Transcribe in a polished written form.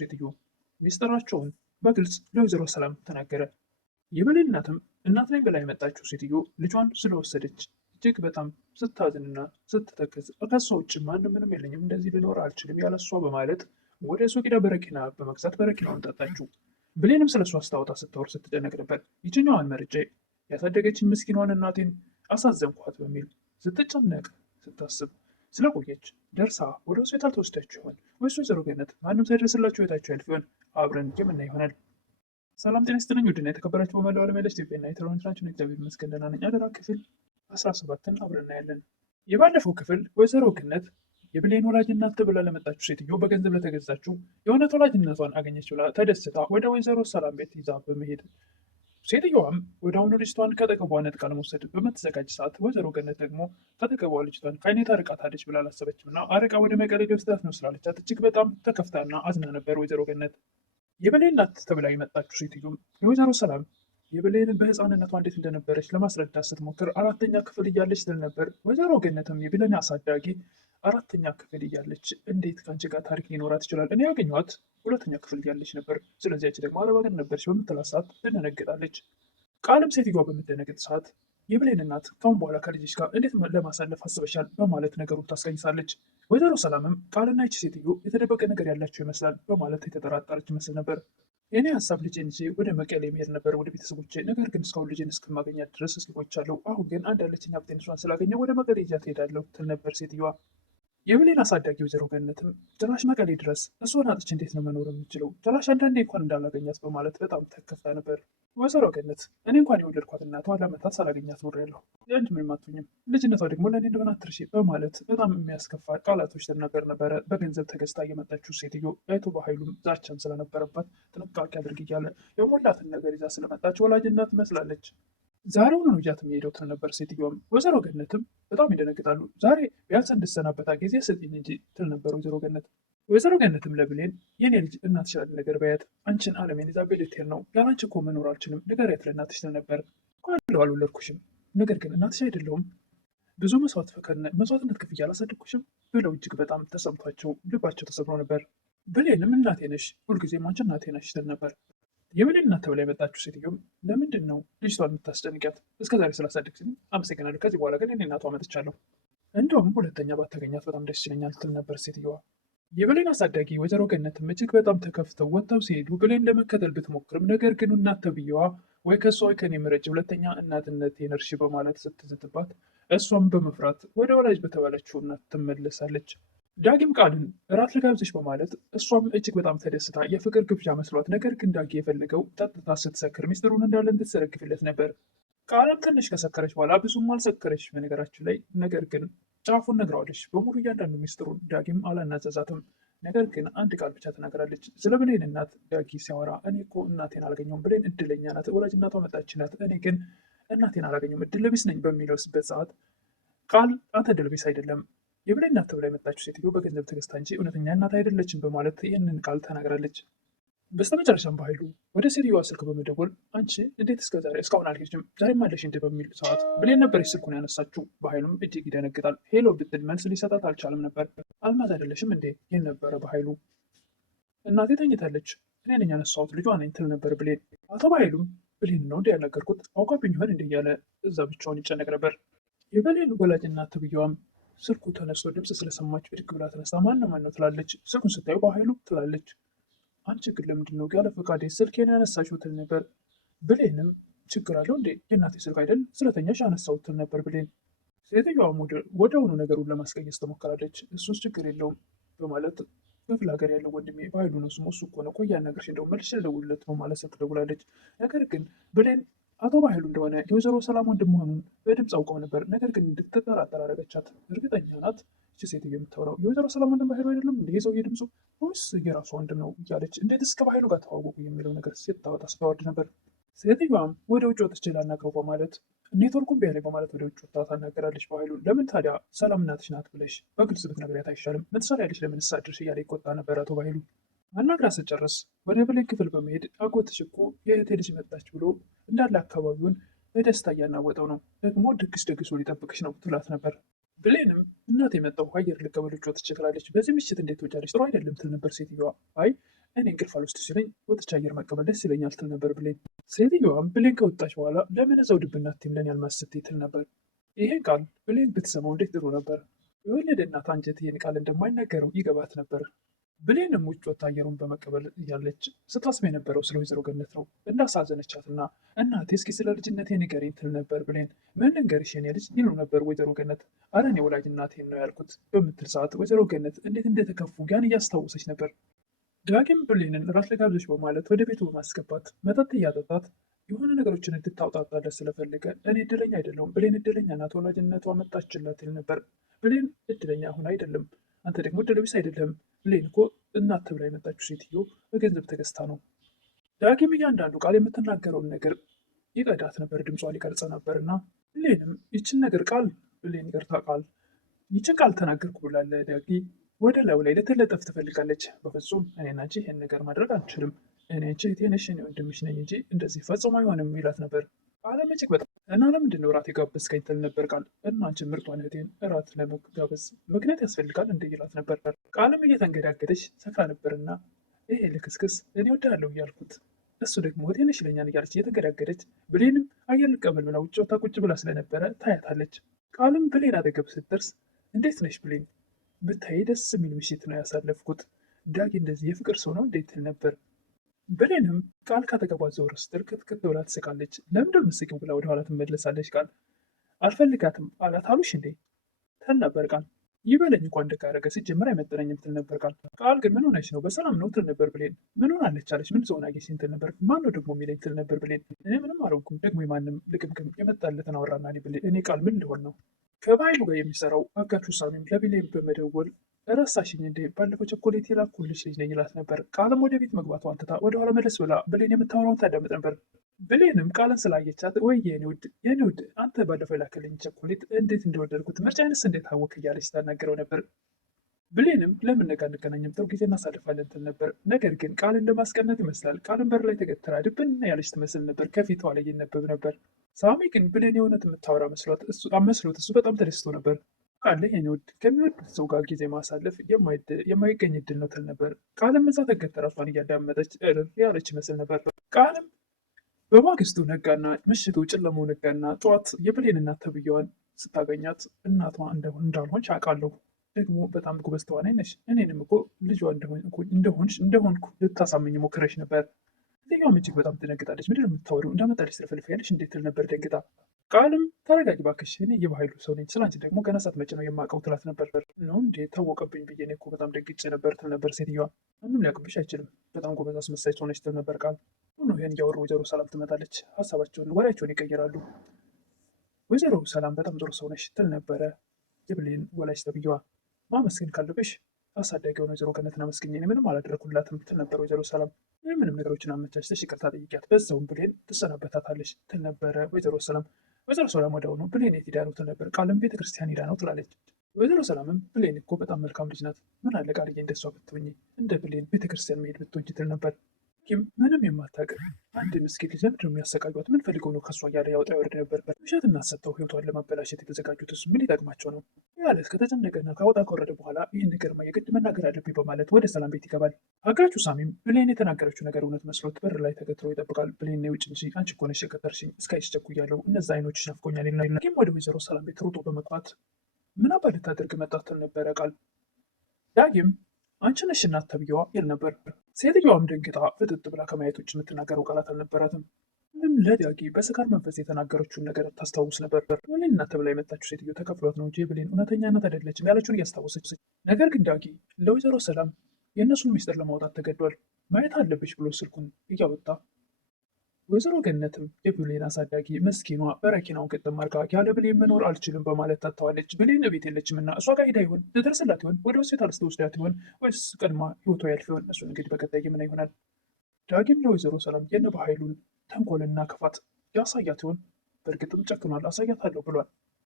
ሴትዮ ሚስጥራቸውን በግልጽ ለወይዘሮ ሰላም ተናገረ። የብሌን እናትም እናት ነኝ ብላ የመጣችው ሴትዮ ልጇን ስለወሰደች እጅግ በጣም ስታዝንና ስትተክዝ ከሷ ውጭ ማንም ምንም የለኝም፣ እንደዚህ ልኖር አልችልም ያለሷ በማለት ወደ ሱቅ ሄዳ በረኪና በመግዛት በረኪናውን ጠጣችው። ብሌንም ስለሷ ስታወጣ ስታወር ስትጨነቅ ነበር። ይችኛዋን መርጬ ያሳደገችን ምስኪኗን እናቴን አሳዘንኳት በሚል ስትጨነቅ ስታስብ ስለቆየች ደርሳ ወደ ሆስፒታል ተወስዳችሁ ይሆን ወይስ ወይዘሮ ገነት ማንም ሳይደርስላችሁ ህይወታችሁ ያልፍ ይሆን? አብረን የምናይ ይሆናል። ሰላም ጤና ይስጥልኝ ውድና የተከበራችሁ በመላው ዓለም ያላችሁ ኢትዮጵያና ኤርትራውያን እግዚአብሔር ይመስገን ደህና ነኝ። አደራ ክፍል 17ን አብረን እናያለን። የባለፈው ክፍል ወይዘሮ ገነት የብሌን ወላጅ እናት ተብላ ለመጣችው ሴትዮ በገንዘብ ለተገዛችው የእውነት ወላጅነቷን አገኘች ብላ ተደስታ ወደ ወይዘሮ ሰላም ቤት ይዛ በመሄድ ሴትዮዋም ወደ አሁኑ ልጅቷን ከጠገቧ ነጥቃ ለመውሰድ በምትዘጋጅ ሰዓት ወይዘሮ ገነት ደግሞ ከጠገቧ ልጅቷን ከአይኔ ታርቃታለች ብላ አላሰበችም እና አርቃ ወደ መቀሌ ልወስዳት ነው ስላለቻት እጅግ በጣም ተከፍታና አዝና ነበር ወይዘሮ ገነት። የብሌን እናት ተብላ የመጣችው ሴትዮም የወይዘሮ ሰላም የብሌንን በህፃንነቷ እንዴት እንደነበረች ለማስረዳት ስትሞክር 4ኛ ክፍል እያለች ትል ነበር። ወይዘሮ ገነትም የብሌን አሳዳጊ 4ኛ ክፍል እያለች እንዴት ከአንቺ ጋር ታሪክ ሊኖራት ይችላል? እኔ ያገኘኋት 2ኛ ክፍል እያለች ነበር፣ ስለዚያች ደግሞ አረብ ሀገር ነበረች በምትላት ሰዓት ትደነግጣለች። ቃልም ሴትዮዋ በምትደነግጥ ሰዓት የብሌን እናት ካሁን በኋላ ከልጅሽ ጋር እንዴት ለማሳለፍ አስበሻል? በማለት ነገሩን ታስቀኝሳለች። ወይዘሮ ሰላምም ቃልና ይቺ ሴትዮ የተደበቀ ነገር ያላቸው ይመስላል በማለት የተጠራጠረች ይመስል ነበር። የእኔ ሀሳብ ልጄን ይዤ ወደ መቀሌ መሄድ ነበር ወደ ቤተሰቦቼ፣ ነገር ግን እስካሁን ልጄን እስከማገኛት ድረስ እስኪቆይቻለሁ። አሁን ግን አንድ ያለችኝ ሀብቴን እሷን ስላገኘ ወደ መቀሌ ይዣት እሄዳለሁ ትል ነበር ሴትዮዋ። የብሌን አሳዳጊ ወይዘሮ ገነትም ጭራሽ መቀሌ ድረስ እሷን አጥቼ እንዴት ነው መኖር የምችለው? ጭራሽ አንዳንዴ እንኳን እንዳላገኛት በማለት በጣም ተከፍታ ነበር። ወይዘሮ ገነት እኔ እንኳን የወለድኳት እናቷ ለዓመታት ሳላገኛት ኖሬያለሁ። የአንድ ምንም አትሆኝም፣ ልጅነቷ ደግሞ ለእኔ እንደሆነ አትርሺ በማለት በጣም የሚያስከፋ ቃላቶች ትናገር ነበረ። በገንዘብ ተገዝታ የመጣችው ሴትዮ አቶ በኃይሉም ዛቻም ስለነበረባት ጥንቃቄ አድርግ እያለ የሞላትን ነገር ይዛ ስለመጣች ወላጅ እናት መስላለች። ዛሬውኑ ነው ይዣት የሚሄደው ትል ነበር ሴትዮዋም። ወይዘሮ ገነትም በጣም ይደነግጣሉ። ዛሬ ቢያንስ እንድሰናበታ ጊዜ ስጥኝ እንጂ ትል ነበር ወይዘሮ ገነት። ወይዘሮ ገነትም ለብሌን የኔ ልጅ እናትሽ አንድ ነገር በያት፣ አንቺን አለሜን ይዛ ልትሄድ ነው፣ ያላንቺ እኮ መኖር አልችልም፣ ንገሪያት ለእናትሽ ትል ነበር። ኳለው አልወለድኩሽም፣ ነገር ግን እናትሽ አይደለሁም፣ ብዙ መስዋዕትነት ክፍያ አላሳደግኩሽም ብለው እጅግ በጣም ተሰምቷቸው ልባቸው ተሰብሮ ነበር። ብሌንም እናቴ ነሽ፣ ሁልጊዜም አንቺ እናቴ ነሽ ትል ነበር። የብሌን እናት ተብላ የመጣችው ሴትዮም ለምንድን ነው ልጅቷን የምታስጨንቂያት? እስከዛሬ ስላሳደግሽኝ አመሰግናለሁ። ከዚህ በኋላ ግን እኔ እናቷ መጥቻለሁ። እንደውም ሁለተኛ ባታገኛት በጣም ደስ ይለኛል ትል ነበር ሴትዮዋ። የብሌን አሳዳጊ ወይዘሮ ገነትም እጅግ በጣም ተከፍተው ወጥተው ሲሄዱ ብሌን ለመከተል ብትሞክርም ነገር ግን እናት ተብዬዋ ወይ ከሷ ወይ ከኔ ምረጭ፣ ሁለተኛ እናትነቴን እርሺ በማለት ስትዝትባት እሷም በመፍራት ወደ ወላጅ በተባለችው እናት ትመለሳለች። ዳጊም ቃልን እራት ልጋብዝሽ በማለት እሷም እጅግ በጣም ተደስታ የፍቅር ግብዣ መስሏት፣ ነገር ግን ዳጊ የፈለገው ጠጥታ ስትሰክር ሚስጥሩን እንዳለ እንድትዘረግፍለት ነበር። ቃልም ትንሽ ከሰከረች በኋላ ብዙም አልሰከረች በነገራችን ላይ፣ ነገር ግን ጫፉን ነግረዋለች በሙሉ እያንዳንዱ ሚስጥሩን። ዳጊም አላናዘዛትም፣ ነገር ግን አንድ ቃል ብቻ ተናገራለች። ስለ ብሌን እናት ዳጊ ሲያወራ እኔ እኮ እናቴን አላገኘሁም፣ ብሌን እድለኛ ናት፣ ወላጅ እናቷ መጣች ናት፣ እኔ ግን እናቴን አላገኘሁም፣ እድለ ቢስ ነኝ በሚለውስበት ሰዓት ቃል አንተ እድለ ቢስ አይደለም፣ የብሌን እናት ተብላ የመጣችው ሴትዮ በገንዘብ ተገዝታ እንጂ እውነተኛ እናት አይደለችም በማለት ይህንን ቃል ተናግራለች። በስተመጨረሻም በኃይሉ ወደ ሴትዮዋ ስልክ በመደወል አንቺ እንዴት እስከዛሬ እስካሁን አልሄድሽም? ዛሬም አለሽ እንደ በሚል ሰዓት ብሌን ነበረች ስልኩን ያነሳችው። በኃይሉም እጅግ ይደነግጣል። ሄሎ ብትል መልስ ሊሰጣት አልቻለም ነበር። አልማዝ አይደለሽም እንዴ? ይህን ነበረ በኃይሉ። እናቴ ተኝታለች፣ እኔ ነኝ ያነሳሁት፣ ልጇ ነኝ ትል ነበር ብሌን። አቶ በኃይሉም ብሌን ነው እንዲ ያናገርኩት አውቃብኝ ይሆን እንዲ እያለ እዛ ብቻውን ይጨነቅ ነበር። የብሌን ወላጅ እናት ተብዬዋም ስልኩ ተነስቶ ድምፅ ስለሰማች ብድግ ብላ ተነስታ ማን ነው ትላለች። ስልኩን ስታዩ በኃይሉ ትላለች። አንቺ ግን ለምንድን ነው ያለ ፈቃዴ ስልኬን ያነሳሽው ትል ነበር። ብሌንም ችግር አለው እንዴ? የእናቴ ስልክ አይደል ስለተኛሽ ያነሳሁት ትል ነበር ብሌን። ሴትዮዋም ወደውኑ ነገሩን ለማስቀየስ ትሞክራለች። እሱስ ችግር የለውም በማለት በክፍለ ሀገር ያለው ወንድሜ በኃይሉ ነው ስሙ፣ እሱ እኮ ነው፣ ቆይ ያናግርሽ እንደውም መልሼ ልደውልለት በማለት ስልክ ደውላለች። ነገር ግን ብሌን አቶ በኃይሉ እንደሆነ የወይዘሮ ሰላም ወንድም መሆኑን በድምፅ አውቀው ነበር። ነገር ግን እንድትጠራጠር አደረገቻት። እርግጠኛ ናት ይህች ሴትዮ የምታወራው የወይዘሮ ሰላም ወንድም በኃይሉ አይደለም እንደ የሰውዬ ድምፁ ወይስ የራሷ ወንድም ነው እያለች እንዴት እስከ በኃይሉ ጋር ተዋወቁ የሚለው ነገር ስታወጣ ስታወርድ ነበር። ሴትዮዋም ወደ ውጭ ወጥቼ ላናግረው በማለት ኔትወርኩን ቢያለ በማለት ወደ ውጭ ወጥታ ታናገራለች በኃይሉ። ለምን ታዲያ ሰላም እናትሽ ናት ብለሽ በግልጽ ብትነግሪያት አይሻልም? ምን ትሰሪያለሽ? ለምን ሳድርሽ እያለ ይቆጣ ነበር አቶ በኃይሉ። አናግራ ስጨርስ ወደ ብሌን ክፍል በመሄድ አጎትሽ እኮ የእህቴ ልጅ መጣች ብሎ እንዳለ አካባቢውን በደስታ እያናወጠው ነው፣ ደግሞ ድግስ ደግሶ ሊጠብቅሽ ነው ትላት ነበር። ብሌንም እናት የመጣው አየር ልቀበል ውጭ ወጥቼ ትላለች። በዚህ ምሽት እንዴት ትወጫለች? ጥሩ አይደለም ትል ነበር ሴትዮዋ። አይ እኔ እንቅልፍ አልወስድ ሲለኝ ወጥቼ አየር መቀበል ደስ ይለኛል ትል ነበር ብሌን። ሴትዮዋም ብሌን ከወጣች በኋላ ለምን እዛው ድብና አትይም ያልማስ ስትይ ትል ነበር። ይሄን ቃል ብሌን ብትሰማው እንዴት ጥሩ ነበር። የወለደ እናት አንጀት ይህን ቃል እንደማይናገረው ይገባት ነበር። ብሌንም ውጭ ወጥታ አየሩን በመቀበል እያለች ስታስብ የነበረው ስለ ወይዘሮ ገነት ነው። እንዳሳዘነቻትና እናቴ እስኪ ስለ ልጅነቴ ንገሪኝ ትል ነበር ብሌን። ምን ልንገርሽ የኔ ልጅ ይሉ ነበር ወይዘሮ ገነት። አረ እኔ ወላጅ እናቴን ነው ያልኩት በምትል ሰዓት ወይዘሮ ገነት እንዴት እንደተከፉ ያን እያስታወሰች ነበር። ዳግም ብሌንን ራት ለጋብዞች በማለት ወደ ቤቱ በማስገባት መጠጥ እያጠጣት የሆነ ነገሮችን እንድታውጣጣለት ስለፈለገ እኔ እድለኛ አይደለሁም ብሌን እድለኛ ናት ወላጅነቷ መጣችላት ይል ነበር። ብሌን እድለኛ አሁን አይደለም፣ አንተ ደግሞ እድለቢስ አይደለም። ብሌን እኮ እናት ተብላ የመጣችው ሴትዮ በገንዘብ ተገዝታ ነው። ዳግም እያንዳንዱ ቃል የምትናገረውን ነገር ይቀዳት ነበር፣ ድምጿ ሊቀርጸ ነበር እና ብሌንም ይችን ነገር ቃል ብሌን ይቅርታ ቃል ይችን ቃል ተናገርኩ ብላለ ዳጊ ወደ ላዩ ላይ ልትለጠፍ ትፈልጋለች። በፍጹም እኔና አንቺ ይህን ነገር ማድረግ አንችልም፣ እኔ አንቺ እህቴ ነሽ፣ እኔ ወንድምሽ ነኝ እንጂ እንደዚህ ፈጽሞ አይሆንም ይላት ነበር። ቃልም እጅግ በጣም እና ለምንድን ነው እራት የጋበዝከኝ ትል ነበር ቃል። እና አንቺ ምርጧን እህቴን እራት ለመጋበዝ ምክንያት ያስፈልጋል እንደ ይላት ነበር። ቃልም እየተንገዳገደች ሰክራ ነበርና ይሄ ልክስክስ እኔ ወዳለሁ እያልኩት እሱ ደግሞ እህቴ ነሽ ይለኛል እያለች እየተንገዳገደች ብሌንም አየር ልቀበል ብላ ውጭ ወጥታ ቁጭ ብላ ስለነበረ ታያታለች። ቃልም ብሌን አጠገብ ስትደርስ እንዴት ነሽ ብሌን፣ ብታይ ደስ የሚል ምሽት ነው ያሳለፍኩት። ዳጊ እንደዚህ የፍቅር ሰው ነው እንዴት ትል ነበር። ብሌንም ቃል ካጠገቧ ዘወር ስትል ክትክት ብላ ትስቃለች። ለምንድን ምስቂው ብላ ወደኋላ ትመለሳለች። ቃል አልፈልጋትም አላት አሉሽ እንዴ ትል ነበር ቃል። ይበለኝ እንኳ እንደካረገ ሲጀምር አይመጥነኝም ትል ነበር ቃል። ቃል ግን ምን ሆነች ነው በሰላም ነው ትል ነበር ብሌን። ምን ሆናለች አለች። ምን ሰውን አገኘች ትል ነበር። ማን ነው ደግሞ የሚለኝ ትል ነበር ብሌን። እኔ ምንም አልሆንኩም ደግሞ የማንም ልቅምቅም የመጣለትን አወራና እኔ ቃል ምን ልሆን ነው። ከባይሉ ጋር የሚሰራው አጋቹ ሳሚም ለብሌን በመደወል ረሳሽኝ እንዴ ባለፈው ቸኮሌት የላኩልሽ ልጅ ነኝ ይላት ነበር። ቃልም ወደ ቤት መግባቷን ትታ ወደኋላ መለስ ብላ ብሌን የምታወራውን ታዳምጥ ነበር። ብሌንም ቃልን ስላየቻት ወይ የኔ ውድ አንተ ባለፈው የላክልኝ ቸኮሌት እንዴት እንደወደድኩት ምርጫ አይነስ እንዴት አወቅ እያለች ታናገረው ነበር። ብሌንም ለምን ነገ አንገናኝም ጥሩ ጊዜ እናሳልፋለን ትል ነበር። ነገር ግን ቃልን ለማስቀናት ይመስላል ቃልን በር ላይ ተገትራ ድብን ያለች ትመስል ነበር። ከፊቷ ላይ ይነበብ ነበር። ሳሚ ግን ብሌን የእውነት የምታወራ መስሎት እሱ በጣም ተደስቶ ነበር። ቃል የኔ ውድ ከሚወዱት ሰው ጋር ጊዜ ማሳለፍ የማይገኝ እድል ነው ትል ነበር። ቃልም እዛ ተገትራ እሷን እያዳመጠች ያለች ይመስል ነበር። ቃልም በማግስቱ ነጋና ምሽቱ ጨለማው ነጋና ጠዋት የብሌን እናት ተብዬዋን ስታገኛት እናቷ እንዳልሆንሽ አውቃለሁ፣ ደግሞ በጣም ጎበዝ ተዋናይ ነሽ፣ እኔንም እኮ ልጇ እንደሆንኩ ልታሳመኝ ሞክረሽ ነበር። ሴትዮዋም እጅግ በጣም ትደነግጣለች። ምንድን ነው የምታወሪው? እንዳመጣልሽ ስለፈልፊያለሽ እንዴት ትል ነበር ደንግጣ። ቃልም ተረጋጊ እባክሽ፣ እኔ የባህሉ ሰው ነኝ፣ ስላንቺ ደግሞ ገና ሳትመጪ ነው የማውቀው ትላት ነበር። ነው እንዴ ታወቀብኝ ብዬ እኔ እኮ በጣም ደንግጬ ነበር ትል ነበር ሴትዮዋ። ምንም ሊያውቅብሽ አይችልም፣ በጣም ጎበዝ አስመሳይ ሰው ነች ትል ነበር ቃል። ሁሉ ይህን እያወሩ ወይዘሮ ሰላም ትመጣለች። ወሬያቸውን ይቀይራሉ። ወይዘሮ ሰላም በጣም ጥሩ ሰው ነች ትል ነበረ የብሌን ወላጅ ተብዬዋ። ማመስገን ካለብሽ አሳዳጊውን ወይዘሮ ገነትን አመስግኝ፣ እኔ ምንም አላደረኩላትም ትል ነበር ወይዘሮ ሰላም። ምንም ነገሮችን አመቻችተሽ ይቅርታ ጠይቂያት፣ በዛውም ብሌን ትሰናበታታለች ትል ነበረ ወይዘሮ ሰላም። ወይዘሮ ሰላም ወዲያውኑ ብሌን የት ሄዳ ነው ትል ነበር። ቃልም ቤተክርስቲያን ሄዳ ነው ትላለች። ወይዘሮ ሰላምም ብሌን እኮ በጣም መልካም ልጅ ናት፣ ምን አለ ቃልዬ እንደሷ ብትሆኚ፣ እንደ ብሌን ቤተክርስቲያን መሄድ ብትወጂ ትል ነበር። ምንም የማታውቅ አንድ ምስኪን ልጅ ለምንድን ነው የሚያሰቃዩት? ምን ፈልገው ነው ከሷ እያለ ያወጣ ያወርድ ነበር። ውሸት እናሰጠው ህይወቷን ለማበላሸት የተዘጋጁትስ ምን ሊጠቅማቸው ነው? ያለት ከተጨነቀና ከወጣ ከወረደ በኋላ ይህን ነገር የግድ መናገር አለብኝ በማለት ወደ ሰላም ቤት ይገባል። አጋቹ ሳሚም ብሌን የተናገረችው ነገር እውነት መስሎት በር ላይ ተገትሮ ይጠብቃል። ብሌን ውጭ እንጂ አንቺ እኮ ነሽ የቀጠርሽኝ፣ እስካይሽ ቸኩያለሁ፣ እነዛ አይኖችሽ ናፍቆኛል ይላል። ወደ ወይዘሮ ሰላም ቤት ሮጦ በመግባት ምን አባ ልታደርግ መጣት ትል ነበረ ቃል። ዳጊም አንቺ ነሽ እናት ተብዬዋ ይል ነበር። ሴትዮዋም ደንግጣ ፍጥጥ ብላ ከማየት ውጭ የምትናገረው ቃላት አልነበራትም። ምንም ለዳጊ በስካር መንፈስ የተናገረችውን ነገር ታስታውስ ነበር። ብሌን እናት ተብላ የመጣችው ሴትዮ ተከፍሏት ነው እንጂ ብሌን እውነተኛ እናት አይደለችም ያለችውን እያስታወሰች፣ ነገር ግን ዳጊ ለወይዘሮ ሰላም የእነሱን ሚስጥር ለማውጣት ተገዷል። ማየት አለብሽ ብሎ ስልኩን እያወጣ ወይዘሮ ገነትም የብሌን አሳዳጊ መስኪኗ በረኪናውን ግጥም አድርጋ ያለ ብሌን መኖር አልችልም በማለት ታተዋለች። ብሌን ቤት የለችምና እሷ ጋር ሄዳ ይሆን ልደርስላት ይሆን ወደ ሆስፒታል ስትወስዳት ይሆን ወይስ ቀድማ ህይወቷ ያልፍ ይሆን? እሱን እንግዲህ በቀጣይ የምናይ ይሆናል። ዳጊም ለወይዘሮ ሰላም የነ በኃይሉን ተንኮልና ክፋት ያሳያት ይሆን? በእርግጥም ጨክኗል፣ አሳያታለሁ ብሏል።